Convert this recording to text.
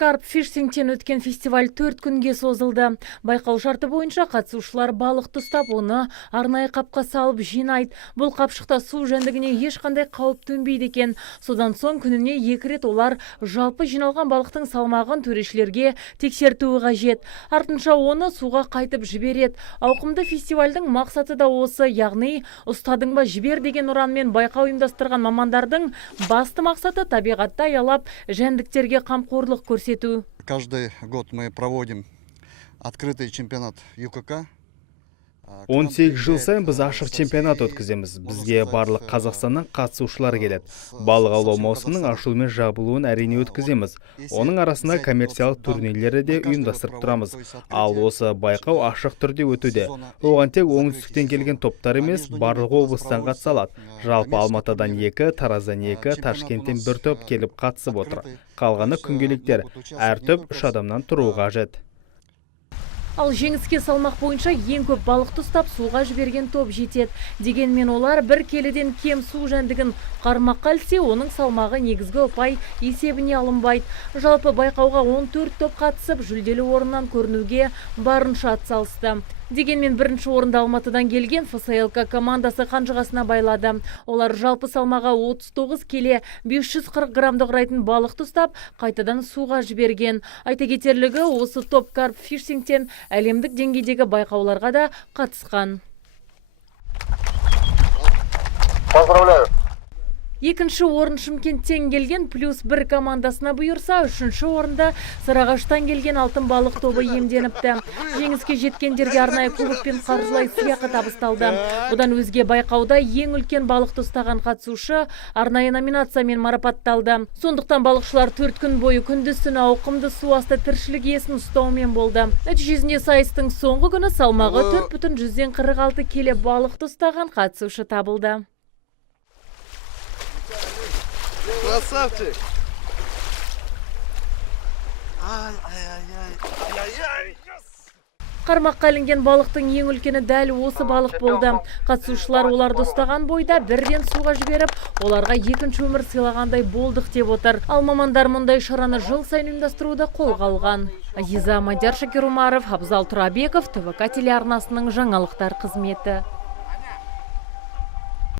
Карпфишингтен өткен фестиваль 4 күнге созылды. Байқау шарты бойынша қатысушылар балықты ұстап, оны арнайы қапқа салып жинайды. Бұл қапшықта су жәндігіне ешқандай қауіп төнбейді екен. Содан соң күніне 2 рет олар жалпы жиналған балықтың салмағын төрешілерге тексертуі қажет. Артынша оны суға қайтып жібереді. Ауқымды фестивальдің мақсаты да осы, яғни ұстадың ба жібер деген ұранмен байқау ұйымдастырған мамандардың басты мақсаты табиғатта аялап жәндіктерге қамқорлық көрсету. Каждый год мы проводим открытый чемпионат ЮКК. 18 жыл сайын біз ашық чемпионат өткіземіз. Бізге барлық Қазақстаннан қатысушылар келеді. Балық аулау маусымының ашылу мен жабылуын әрине өткіземіз. Оның арасында коммерциялық турнирлері де ұйымдастырып тұрамыз. Ал осы байқау ашық түрде өтуде. Оған тек оңтүстіктен келген топтар емес, барлық облыстан қатыса алады. Жалпы Алматыдан 2, Тараздан 2, Ташкенттен 1 топ келіп қатысып отыр. Қалғаны күнделіктер. Әр топ 3 адамнан тұруы қажет. Ал жеңіске салмақ бойынша ең көп балықты ұстап суға жіберген топ жетеді. Дегенмен олар бір келіден кем су жәндігін қармаққа ілсе, оның салмағы негізгі ұпай есебіне алынбайды. Жалпы байқауға 14 топ қатысып, жүлделі орыннан көрінуге барынша атсалысты. Дегенмен бірінші орында Алматыдан келген ФСЛК командасы қанжығасына байлады. Олар жалпы салмағы 39 келе 540 граммды құрайтын балықты ұстап, қайтадан суға жіберген. Айта кетерлігі, осы топ Карпфишингтен әлемдік деңгейдегі байқауларға да қатысқан. Поздравляю! Екінші орын Шымкенттен келген +1 командасына бұйырса, үшінші орында Сарыағаштан келген алтын балық тобы иемденіпті. Жеңіске жеткендерге арнайы кубок пен қаржылай сыйақы табысталды. Бұдан өзге байқауда ең үлкен балықты ұстаған қатысушы арнайы номинациямен марапатталды. Сондықтан балықшылар 4 күн бойы күндіз-түні ауқымды су асты тіршілік иесін ұстаумен болды. Нәтижесінде сайыстың соңғы күні салмағы 4,46 келе балықты ұстаған қатысушы табылды. Красавчик! Қармаққа ілінген балықтың ең үлкені дәл осы балық болды. Қатысушылар оларды ұстаған бойда бірден суға жіберіп, оларға екінші өмір сыйлағандай болдық деп отыр. Ал мамандар мұндай шараны жыл сайын ұйымдастыруды қолға алған. Азиза Мадияр, Шакир Умаров, Абзал Турабеков, ТВК телеарнасының жаңалықтар қызметі.